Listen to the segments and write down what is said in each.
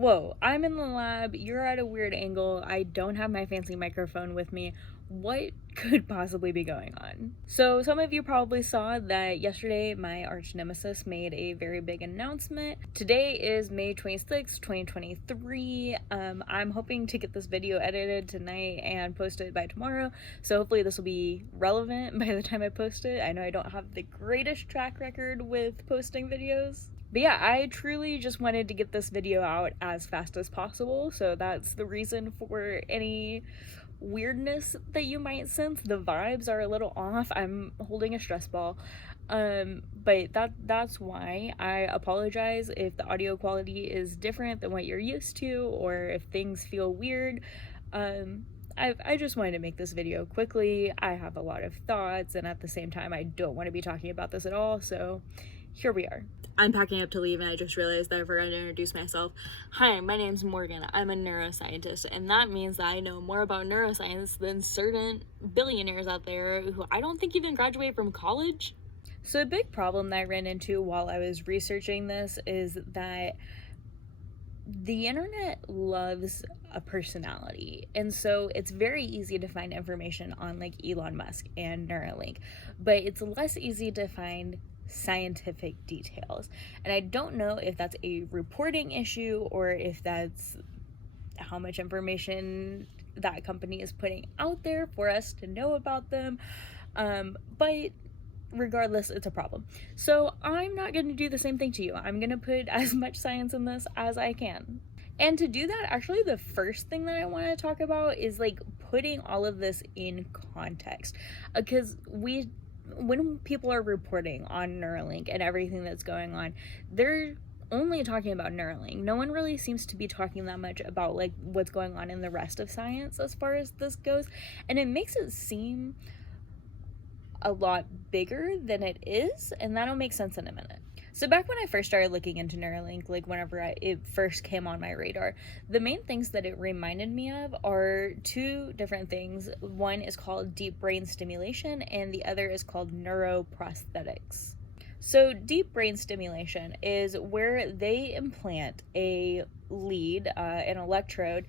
Whoa, I'm in the lab, you're at a weird angle, I don't have my fancy microphone with me. What could possibly be going on? So some of you probably saw that yesterday my arch nemesis made a very big announcement. Today is May 26th, 2023. I'm hoping to get this video edited tonight and post it by tomorrow, so hopefully this will be relevant by the time I post it. I know I don't have the greatest track record with posting videos. But yeah, I truly just wanted to get this video out as fast as possible, so that's the reason for any weirdness that you might sense. The vibes are a little off. I'm holding a stress ball, but that's why. I apologize if the audio quality is different than what you're used to, or if things feel weird. I just wanted to make this video quickly. I have a lot of thoughts, and at the same time I don't want to be talking about this at all, so here we are. I'm packing up to leave and I just realized that I forgot to introduce myself. Hi, my name's Morgan. I'm a neuroscientist, and that means that I know more about neuroscience than certain billionaires out there who I don't think even graduated from college. So a big problem that I ran into while I was researching this is that the internet loves a personality, and so it's very easy to find information on like Elon Musk and Neuralink, but it's less easy to find scientific details. And I don't know if that's a reporting issue or if that's how much information that company is putting out there for us to know about them, but regardless, it's a problem. So I'm not going to do the same thing to you. I'm going to put as much science in this as I can. And to do that, actually the first thing that I want to talk about is like putting all of this in context, because when people are reporting on Neuralink and everything that's going on, they're only talking about Neuralink. No one really seems to be talking that much about like what's going on in the rest of science as far as this goes, and it makes it seem a lot bigger than it is, and that'll make sense in a minute. So back when I first started looking into Neuralink, like whenever it first came on my radar, the main things that it reminded me of are two different things. One is called deep brain stimulation, and the other is called neuroprosthetics. So deep brain stimulation is where they implant a lead, an electrode.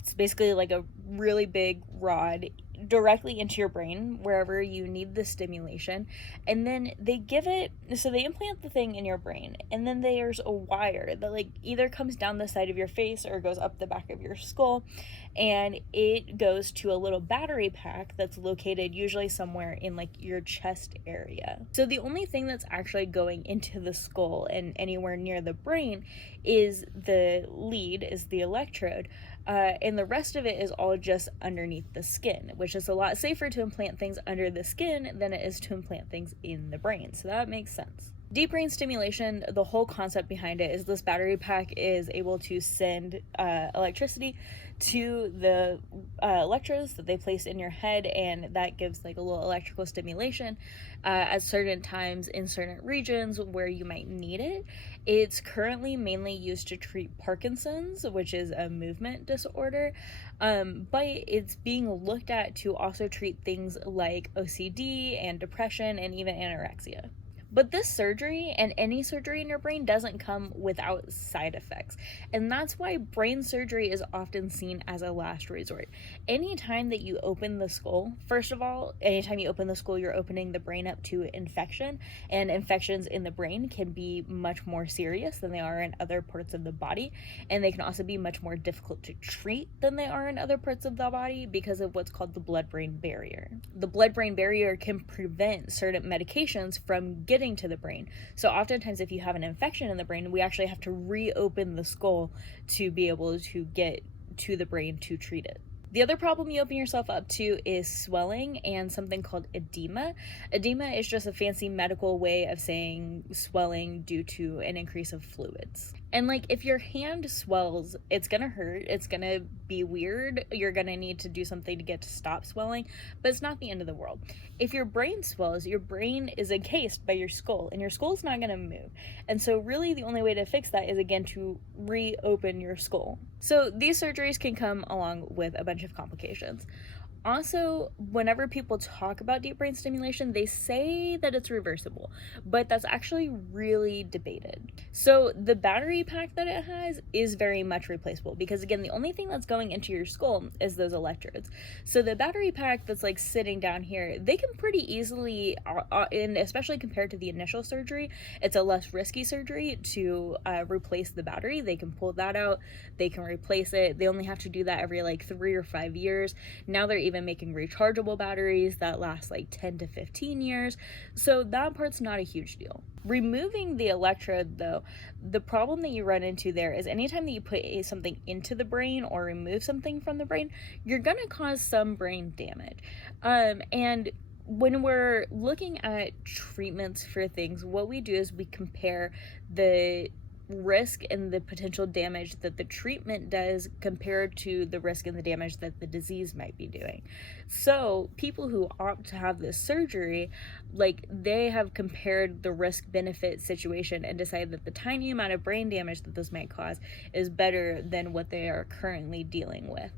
It's basically like a really big rod directly into your brain wherever you need the stimulation, and then they implant the thing in your brain, and then there's a wire that like either comes down the side of your face or goes up the back of your skull, and it goes to a little battery pack that's located usually somewhere in like your chest area. So the only thing that's actually going into the skull and anywhere near the brain is the lead, is the electrode, and the rest of it is all just underneath the skin, which is a lot safer to implant things under the skin than it is to implant things in the brain. So that makes sense. Deep brain stimulation, the whole concept behind it is this battery pack is able to send electricity to the electrodes that they place in your head, and that gives like a little electrical stimulation at certain times in certain regions where you might need it. It's currently mainly used to treat Parkinson's, which is a movement disorder, but it's being looked at to also treat things like OCD and depression and even anorexia. But this surgery, and any surgery in your brain, doesn't come without side effects. And that's why brain surgery is often seen as a last resort. Anytime that you open the skull, first of all, anytime you open the skull, you're opening the brain up to infection. And infections in the brain can be much more serious than they are in other parts of the body. And they can also be much more difficult to treat than they are in other parts of the body because of what's called the blood-brain barrier. The blood-brain barrier can prevent certain medications from getting to the brain. So oftentimes if you have an infection in the brain, we actually have to reopen the skull to be able to get to the brain to treat it. The other problem you open yourself up to is swelling and something called edema. Edema is just a fancy medical way of saying swelling due to an increase of fluids. And like if your hand swells, it's gonna hurt, it's gonna be weird, you're gonna need to do something to get to stop swelling, but it's not the end of the world. If your brain swells, your brain is encased by your skull, and your skull's not gonna move. And so really the only way to fix that is again to reopen your skull. So these surgeries can come along with a bunch of complications. Also, whenever people talk about deep brain stimulation, they say that it's reversible, but that's actually really debated. So, the battery pack that it has is very much replaceable because, again, the only thing that's going into your skull is those electrodes. So, the battery pack that's like sitting down here, they can pretty easily, and especially compared to the initial surgery, it's a less risky surgery to replace the battery. They can pull that out, they can replace it. They only have to do that every like 3 or 5 years. Now they're even making rechargeable batteries that last like 10 to 15 years. So that part's not a huge deal. Removing the electrode, though, the problem that you run into there is anytime that you put something into the brain or remove something from the brain, you're going to cause some brain damage. And when we're looking at treatments for things, what we do is we compare the risk and the potential damage that the treatment does compared to the risk and the damage that the disease might be doing. So people who opt to have this surgery, like, they have compared the risk benefit situation and decided that the tiny amount of brain damage that this might cause is better than what they are currently dealing with.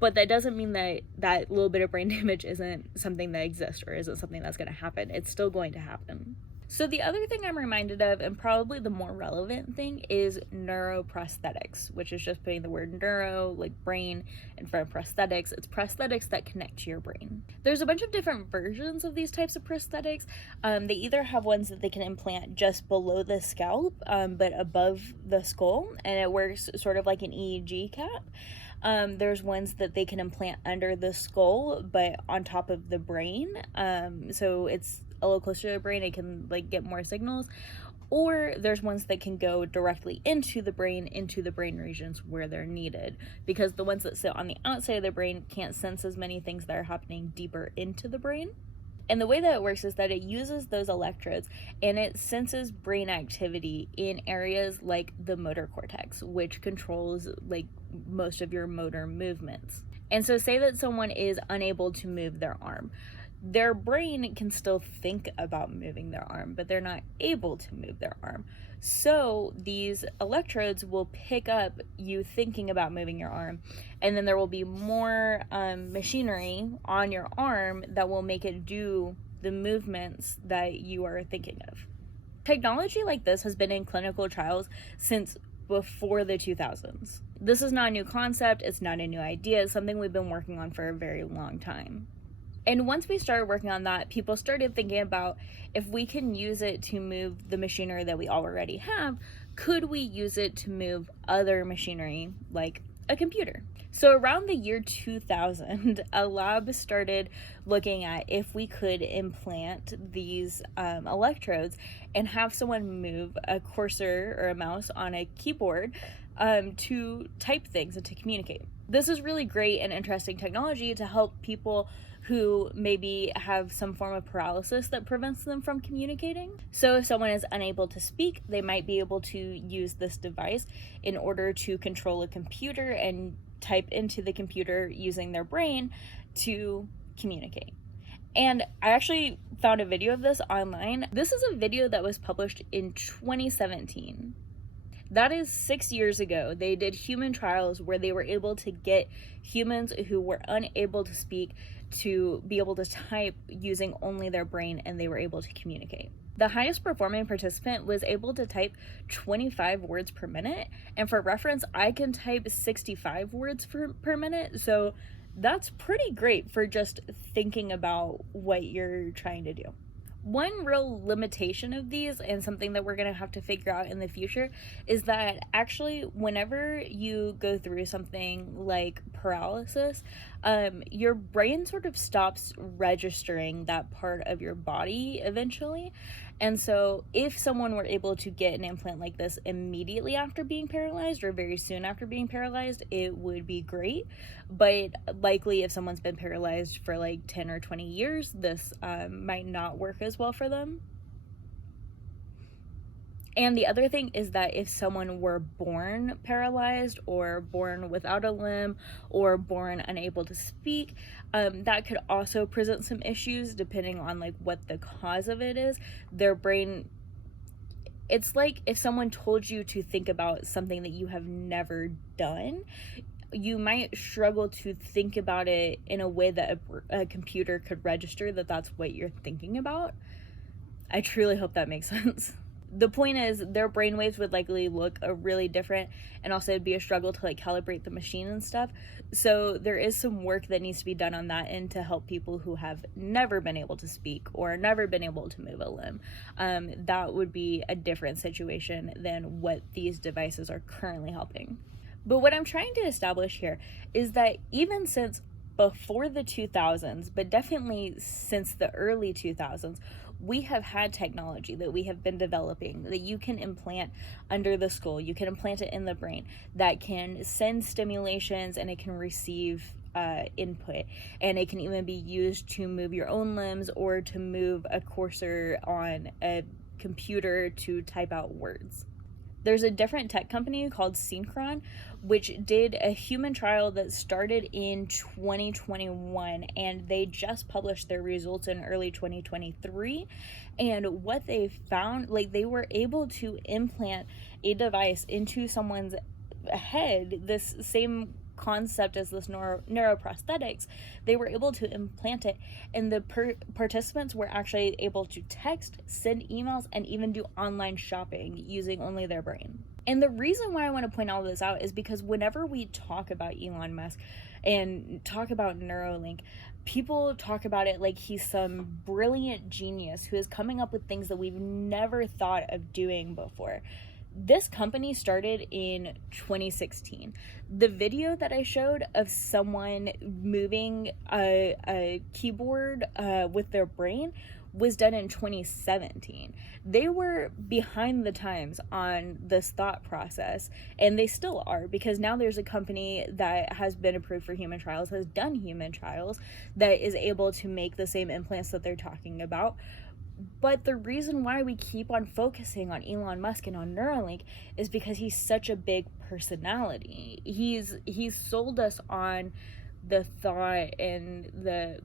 But that doesn't mean that that little bit of brain damage isn't something that exists or isn't something that's going to happen. It's still going to happen. So the other thing I'm reminded of, and probably the more relevant thing, is neuroprosthetics, which is just putting the word neuro, like brain, in front of prosthetics. It's prosthetics that connect to your brain. There's a bunch of different versions of these types of prosthetics. They either have ones that they can implant just below the scalp, but above the skull, and it works sort of like an EEG cap. There's ones that they can implant under the skull, but on top of the brain. So it's a little closer to the brain, it can like get more signals. Or there's ones that can go directly into the brain regions where they're needed, because the ones that sit on the outside of the brain can't sense as many things that are happening deeper into the brain. And the way that it works is that it uses those electrodes and it senses brain activity in areas like the motor cortex, which controls like most of your motor movements. And so say that someone is unable to move their arm. Their brain can still think about moving their arm, but they're not able to move their arm. So these electrodes will pick up you thinking about moving your arm, and then there will be more machinery on your arm that will make it do the movements that you are thinking of. Technology like this has been in clinical trials since before the 2000s. This is not a new concept, it's not a new idea, it's something we've been working on for a very long time. And once we started working on that, people started thinking about, if we can use it to move the machinery that we already have, could we use it to move other machinery like a computer? So around the year 2000, a lab started looking at if we could implant these electrodes and have someone move a cursor or a mouse on a keyboard to type things and to communicate. This is really great and interesting technology to help people who maybe have some form of paralysis that prevents them from communicating. So if someone is unable to speak, they might be able to use this device in order to control a computer and type into the computer using their brain to communicate. And I actually found a video of this online. This is a video that was published in 2017. That is 6 years ago. They did human trials where they were able to get humans who were unable to speak to be able to type using only their brain, and they were able to communicate. The highest performing participant was able to type 25 words per minute, and for reference, I can type 65 words per minute, so that's pretty great for just thinking about what you're trying to do. One real limitation of these, and something that we're going to have to figure out in the future, is that actually whenever you go through something like paralysis, your brain sort of stops registering that part of your body eventually. And so if someone were able to get an implant like this immediately after being paralyzed or very soon after being paralyzed, it would be great. But likely if someone's been paralyzed for like 10 or 20 years, this might not work as well for them. And the other thing is that if someone were born paralyzed or born without a limb or born unable to speak, that could also present some issues depending on like what the cause of it is. Their brain, it's like if someone told you to think about something that you have never done, you might struggle to think about it in a way that a computer could register that that's what you're thinking about. I truly hope that makes sense. The point is, their brainwaves would likely look really different, and also it'd be a struggle to like calibrate the machine and stuff. So there is some work that needs to be done on that end to help people who have never been able to speak or never been able to move a limb. That would be a different situation than what these devices are currently helping. But what I'm trying to establish here is that even since before the 2000s, but definitely since the early 2000s, we have had technology that we have been developing that you can implant under the skull, you can implant it in the brain, that can send stimulations and it can receive input, and it can even be used to move your own limbs or to move a cursor on a computer to type out words. There's a different tech company called Synchron, which did a human trial that started in 2021, and they just published their results in early 2023. And what they found, like, they were able to implant a device into someone's head, this same concept as this neuroprosthetics. They were able to implant it, and the participants were actually able to text, send emails, and even do online shopping using only their brain. And the reason why I want to point all this out is because whenever we talk about Elon Musk and talk about Neuralink, people talk about it like he's some brilliant genius who is coming up with things that we've never thought of doing before. This company started in 2016. The video that I showed of someone moving a keyboard with their brain was done in 2017. They were behind the times on this thought process, and they still are, because now there's a company that has been approved for human trials, has done human trials, that is able to make the same implants that they're talking about. But the reason why we keep on focusing on Elon Musk and on Neuralink is because he's such a big personality. He's sold us on the thought and the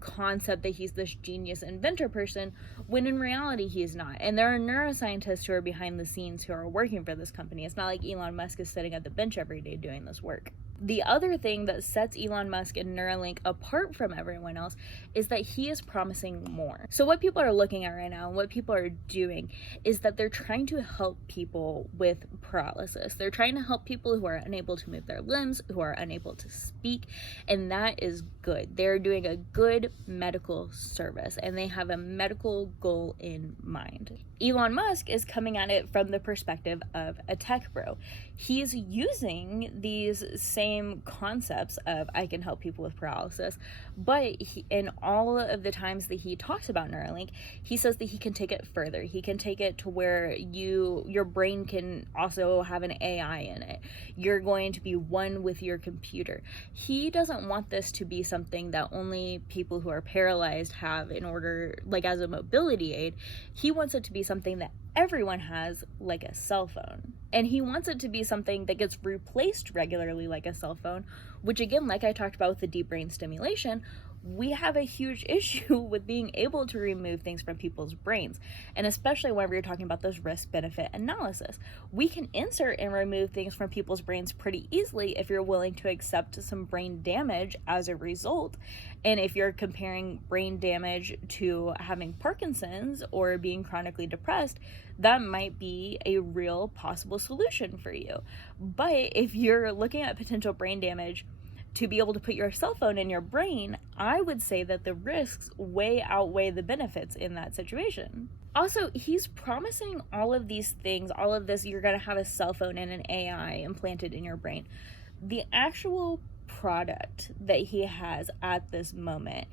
concept that he's this genius inventor person, when in reality he's not. And there are neuroscientists who are behind the scenes who are working for this company. It's not like Elon Musk is sitting at the bench every day doing this work. The other thing that sets Elon Musk and Neuralink apart from everyone else is that he is promising more. So what people are looking at right now and what people are doing is that they're trying to help people with paralysis. They're trying to help people who are unable to move their limbs, who are unable to speak, and that is good. They're doing a good medical service, and they have a medical goal in mind. Elon Musk is coming at it from the perspective of a tech bro. He's using these same concepts of I can help people with paralysis, but in all of the times that he talks about Neuralink, he says that he can take it further. He can take it to where your brain can also have an AI in it. You're going to be one with your computer. He doesn't want this to be something that only people who are paralyzed have in order, like as a mobility aid. He wants it to be something that everyone has, like a cell phone. And he wants it to be something that gets replaced regularly like a cell phone, which again, like I talked about with the deep brain stimulation, we have a huge issue with being able to remove things from people's brains. And especially whenever you're talking about those risk-benefit analysis, we can insert and remove things from people's brains pretty easily if you're willing to accept some brain damage as a result. And if you're comparing brain damage to having Parkinson's or being chronically depressed, that might be a real possible solution for you. But if you're looking at potential brain damage to be able to put your cell phone in your brain, I would say that the risks way outweigh the benefits in that situation. Also, he's promising all of these things, all of this, you're going to have a cell phone and an AI implanted in your brain. The actual product that he has at this moment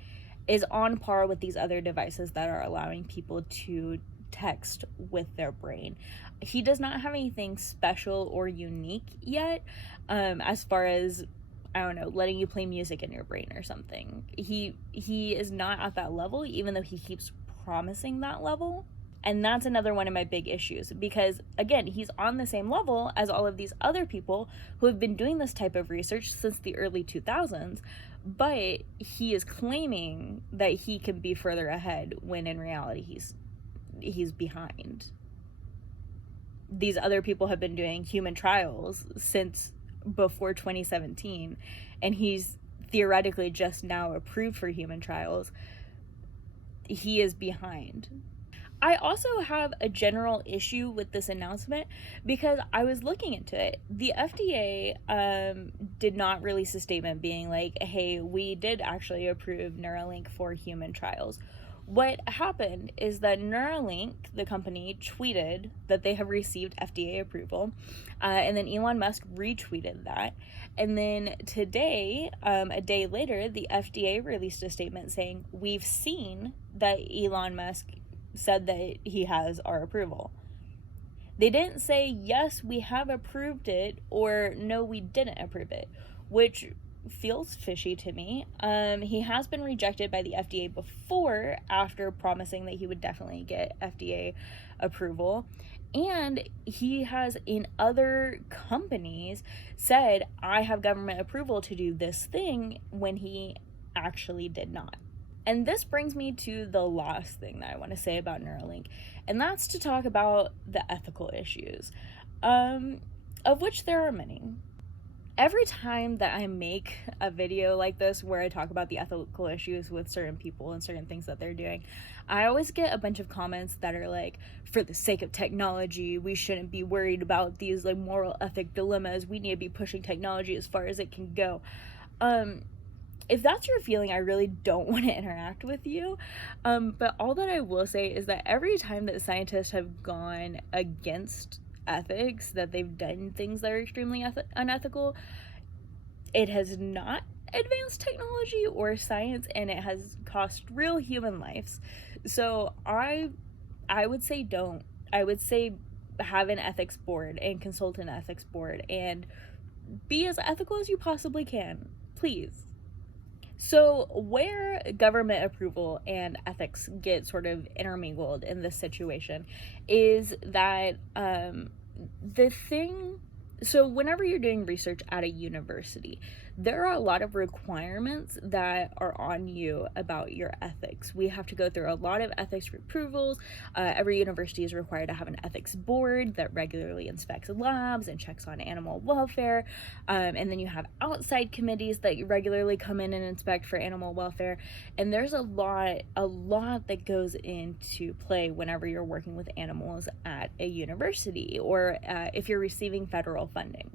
is on par with these other devices that are allowing people to text with their brain. He does not have anything special or unique yet, as far as, I don't know, letting you play music in your brain or something. He is not at that level, even though he keeps promising that level. And that's another one of my big issues, because again, he's on the same level as all of these other people who have been doing this type of research since the early 2000s, but he is claiming that he can be further ahead when in reality he's behind. These other people have been doing human trials since before 2017, and he's theoretically just now approved for human trials, he is behind. I also have a general issue with this announcement because I was looking into it. The FDA did not release a statement being like, hey, we did actually approve Neuralink for human trials. What happened is that Neuralink, the company, tweeted that they have received FDA approval, and then Elon Musk retweeted that. And then today, a day later, the FDA released a statement saying, we've seen that Elon Musk said that he has our approval. They didn't say, yes, we have approved it, or no, we didn't approve it, which feels fishy to me. He has been rejected by the FDA before, after promising that he would definitely get FDA approval. And he has, in other companies, said, I have government approval to do this thing, when he actually did not. And this brings me to the last thing that I want to say about Neuralink, and that's to talk about the ethical issues, of which there are many. Every time that I make a video like this where I talk about the ethical issues with certain people and certain things that they're doing, I always get a bunch of comments that are like, for the sake of technology, we shouldn't be worried about these like moral ethic dilemmas. We need to be pushing technology as far as it can go. If that's your feeling, I really don't want to interact with you. But all that I will say is that every time that scientists have gone against ethics, that they've done things that are extremely unethical, it has not advanced technology or science, and it has cost real human lives. So I would say don't. I would say have an ethics board and consult an ethics board and be as ethical as you possibly can, please. So where government approval and ethics get sort of intermingled in this situation is that so whenever you're doing research at a university, there are a lot of requirements that are on you about your ethics. We have to go through a lot of ethics approvals. Every university is required to have an ethics board that regularly inspects labs and checks on animal welfare. And then you have outside committees that regularly come in and inspect for animal welfare. And there's a lot that goes into play whenever you're working with animals at a university, or if you're receiving federal funding.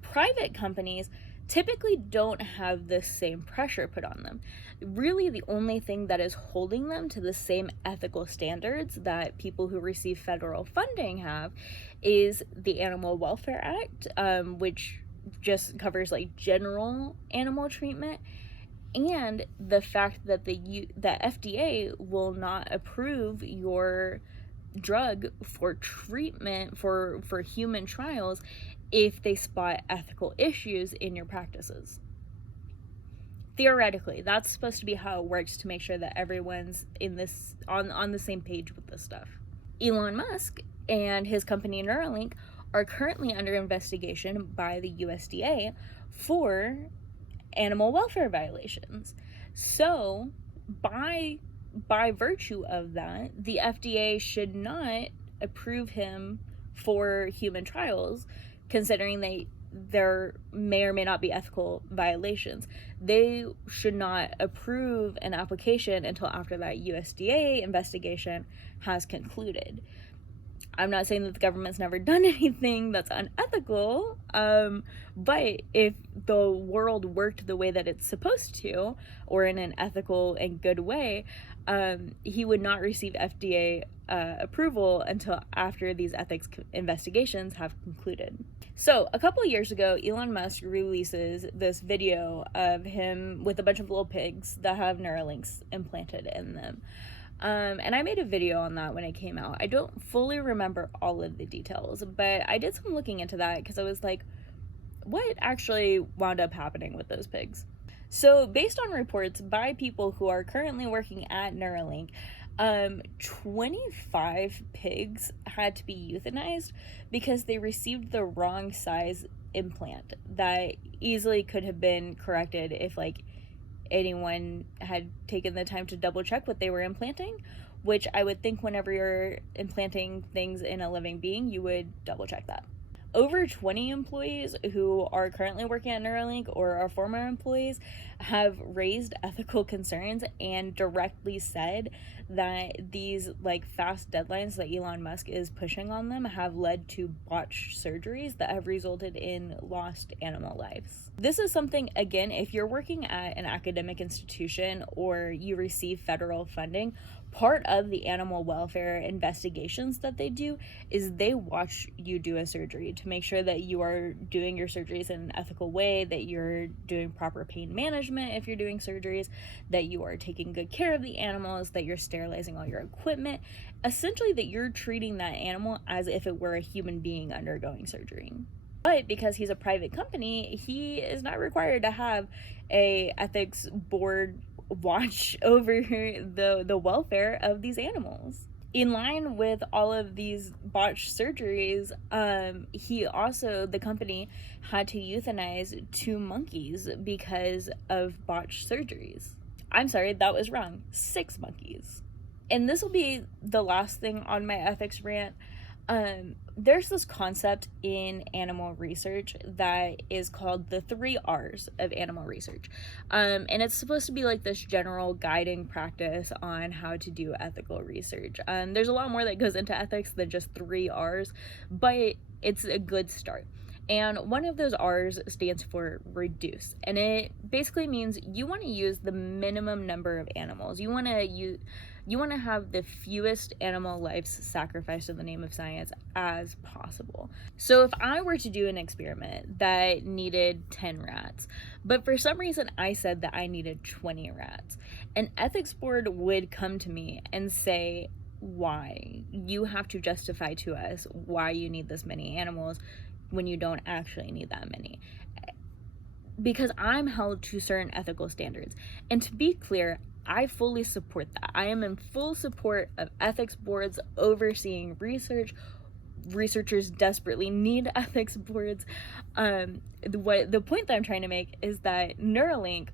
Private companies typically don't have the same pressure put on them. Really, the only thing that is holding them to the same ethical standards that people who receive federal funding have is the Animal Welfare Act, which just covers like general animal treatment, and the fact that the FDA will not approve your drug for treatment for human trials if they spot ethical issues in your practices. Theoretically, that's supposed to be how it works, to make sure that everyone's in this on the same page with this stuff. Elon Musk and his company Neuralink are currently under investigation by the USDA for animal welfare violations. So by virtue of that, the FDA should not approve him for human trials, considering there may or may not be ethical violations. They should not approve an application until after that USDA investigation has concluded. I'm not saying that the government's never done anything that's unethical, but if the world worked the way that it's supposed to, or in an ethical and good way, he would not receive FDA approval until after these ethics investigations have concluded. So a couple years ago, Elon Musk releases this video of him with a bunch of little pigs that have Neuralinks implanted in them. And I made a video on that when it came out. I don't fully remember all of the details, but I did some looking into that because I was like, what actually wound up happening with those pigs? So based on reports by people who are currently working at Neuralink, 25 pigs had to be euthanized because they received the wrong size implant that easily could have been corrected if anyone had taken the time to double check what they were implanting, which I would think whenever you're implanting things in a living being, you would double check that. over 20 employees who are currently working at Neuralink or are former employees have raised ethical concerns and directly said that these like fast deadlines that Elon Musk is pushing on them have led to botched surgeries that have resulted in lost animal lives. This is something, again, if you're working at an academic institution or you receive federal funding, part of the animal welfare investigations that they do is they watch you do a surgery to make sure that you are doing your surgeries in an ethical way, that you're doing proper pain management if you're doing surgeries, that you are taking good care of the animals, that you're sterilizing all your equipment, essentially that you're treating that animal as if it were a human being undergoing surgery. But because he's a private company, he is not required to have a ethics board watch over the welfare of these animals. In line with all of these botched surgeries, the company had to euthanize 2 monkeys because of botched surgeries. I'm sorry, that was wrong. 6 monkeys. And this will be the last thing on my ethics rant. There's this concept in animal research that is called the 3 R's of animal research. And it's supposed to be like this general guiding practice on how to do ethical research. There's a lot more that goes into ethics than just 3 R's, but it's a good start. And one of those R's stands for reduce. And it basically means you want to use the minimum number of animals. You want to have the fewest animal lives sacrificed in the name of science as possible. So if I were to do an experiment that needed 10 rats, but for some reason I said that I needed 20 rats, an ethics board would come to me and say, why? You have to justify to us why you need this many animals when you don't actually need that many. Because I'm held to certain ethical standards. And to be clear, I fully support that. I am in full support of ethics boards overseeing research. Researchers desperately need ethics boards. The point that I'm trying to make is that Neuralink,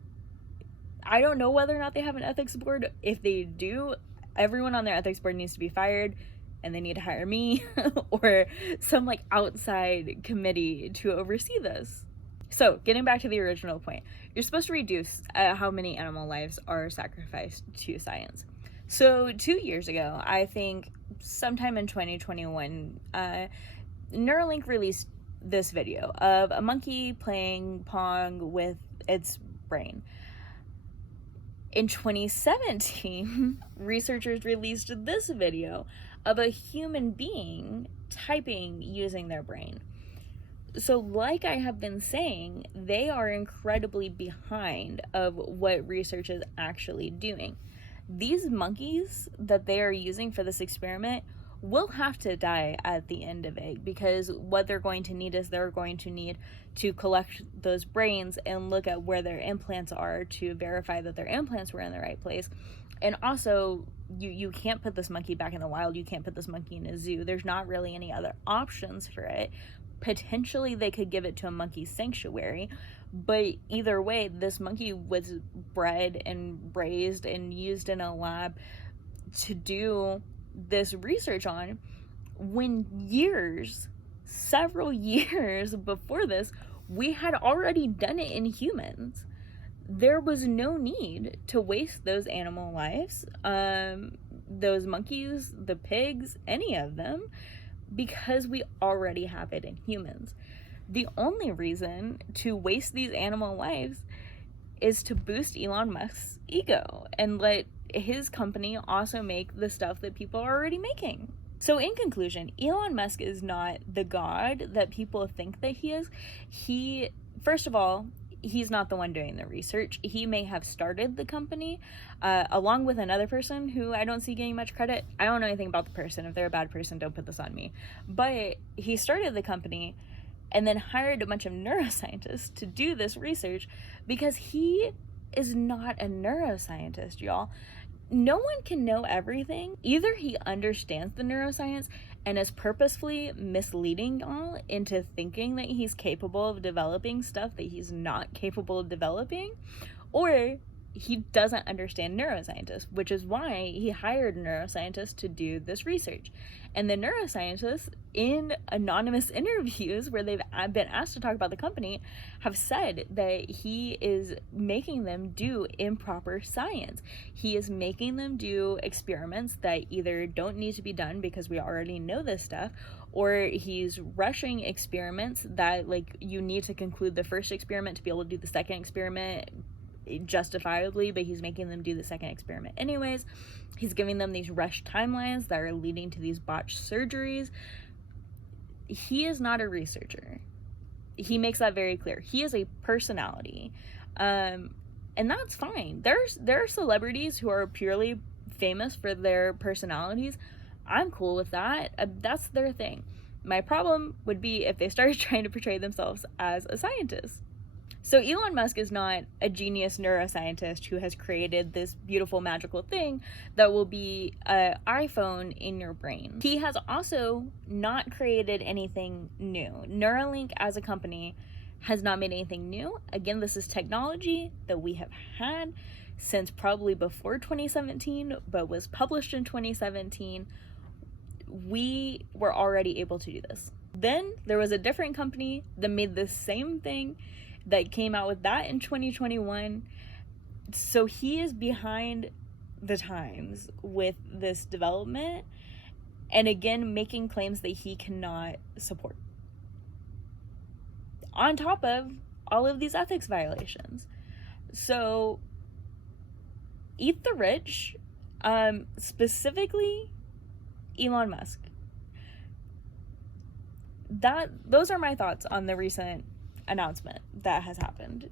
I don't know whether or not they have an ethics board. If they do, everyone on their ethics board needs to be fired, and they need to hire me or some like outside committee to oversee this. So getting back to the original point, you're supposed to reduce how many animal lives are sacrificed to science. So 2 years ago, I think sometime in 2021, Neuralink released this video of a monkey playing Pong with its brain. In 2017, researchers released this video of a human being typing using their brain. So like I have been saying, they are incredibly behind of what research is actually doing. These monkeys that they are using for this experiment will have to die at the end of it, because what they're going to need is they're going to need to collect those brains and look at where their implants are to verify that their implants were in the right place. And also, you can't put this monkey back in the wild. You can't put this monkey in a zoo. There's not really any other options for it. Potentially, they could give it to a monkey sanctuary. But either way, this monkey was bred and raised and used in a lab to do this research on, when several years before this, we had already done it in humans. There was no need to waste those animal lives, those monkeys, the pigs, any of them, because we already have it in humans. The only reason to waste these animal lives is to boost Elon Musk's ego and let his company also make the stuff that people are already making. So in conclusion, Elon Musk is not the god that people think that he is. First of all, he's not the one doing the research. He may have started the company along with another person who I don't see getting much credit. I don't know anything about the person. If they're a bad person, don't put this on me. But he started the company and then hired a bunch of neuroscientists to do this research, because he is not a neuroscientist, y'all. No one can know everything. Either he understands the neuroscience and is purposefully misleading y'all into thinking that he's capable of developing stuff that he's not capable of developing, or he doesn't understand neuroscientists, which is why he hired neuroscientists to do this research. And the neuroscientists, in anonymous interviews where they've been asked to talk about the company, have said that he is making them do improper science. He is making them do experiments that either don't need to be done because we already know this stuff, or he's rushing experiments that, like, you need to conclude the first experiment to be able to do the second experiment justifiably, but he's making them do the second experiment anyways. He's giving them these rushed timelines that are leading to these botched surgeries. He is not a researcher. He makes that very clear. He is a personality, and that's fine. There are celebrities who are purely famous for their personalities. I'm cool with that. That's their thing. My problem would be if they started trying to portray themselves as a scientist. So Elon Musk is not a genius neuroscientist who has created this beautiful magical thing that will be an iPhone in your brain. He has also not created anything new. Neuralink as a company has not made anything new. Again, this is technology that we have had since probably before 2017, but was published in 2017. We were already able to do this. Then there was a different company that made the same thing that came out with that in 2021. So he is behind the times with this development, and again making claims that he cannot support, on top of all of these ethics violations. So eat the rich, specifically Elon Musk. Those are my thoughts on the recent announcement that has happened.